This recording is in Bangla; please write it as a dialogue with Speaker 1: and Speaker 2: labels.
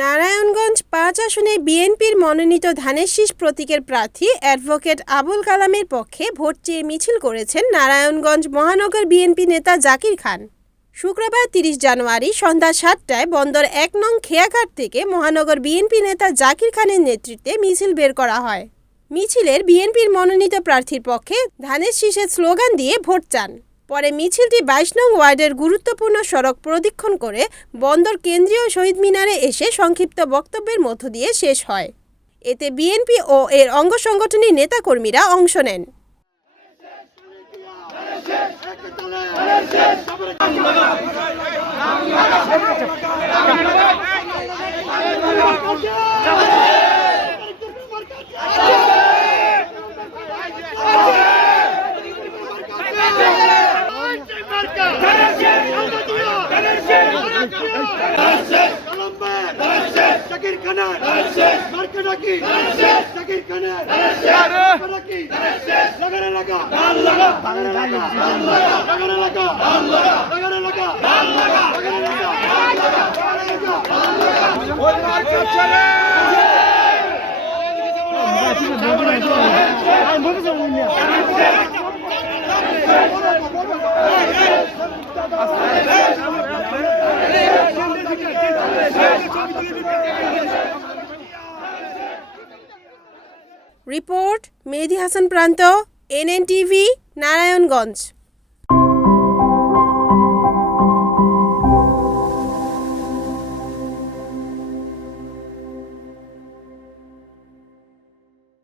Speaker 1: নারায়ণগঞ্জ পাঁচ আসনে বিএনপির মনোনীত ধানের শীষ প্রতীকের প্রার্থী অ্যাডভোকেট আবুল কালামের পক্ষে ভোট চেয়ে মিছিল করেছেন নারায়ণগঞ্জ মহানগর বিএনপি নেতা জাকির খান। শুক্রবার তিরিশ জানুয়ারি সন্ধ্যা সাতটায় বন্দর এক নং খেয়াঘাট থেকে মহানগর বিএনপি নেতা জাকির খানের নেতৃত্বে মিছিল বের করা হয়। মিছিলের বিএনপির মনোনীত প্রার্থীর পক্ষে ধানের শীষের স্লোগান দিয়ে ভোট চান। পরে মিছিলটি বাইশ নং ওয়ার্ডের গুরুত্বপূর্ণ সড়ক প্রদক্ষিণ করে বন্দর কেন্দ্রীয় শহীদ মিনারে এসে সংক্ষিপ্ত বক্তব্যের মধ্য দিয়ে শেষ হয় এতে বিএনপি ও এর অঙ্গ সংগঠনের নেতাকর্মীরা অংশ নেন
Speaker 2: খানের মার্কেটা কি শাকির খানের মার্কেটা কি লাগানে লাগা লাগানে লাগা লাগানে লাগা লাগানে লাগা লাগানে লাগা
Speaker 1: রিপোর্ট মেহেদি হাসান প্রান্ত এনএন টিভি নারায়ণগঞ্জ।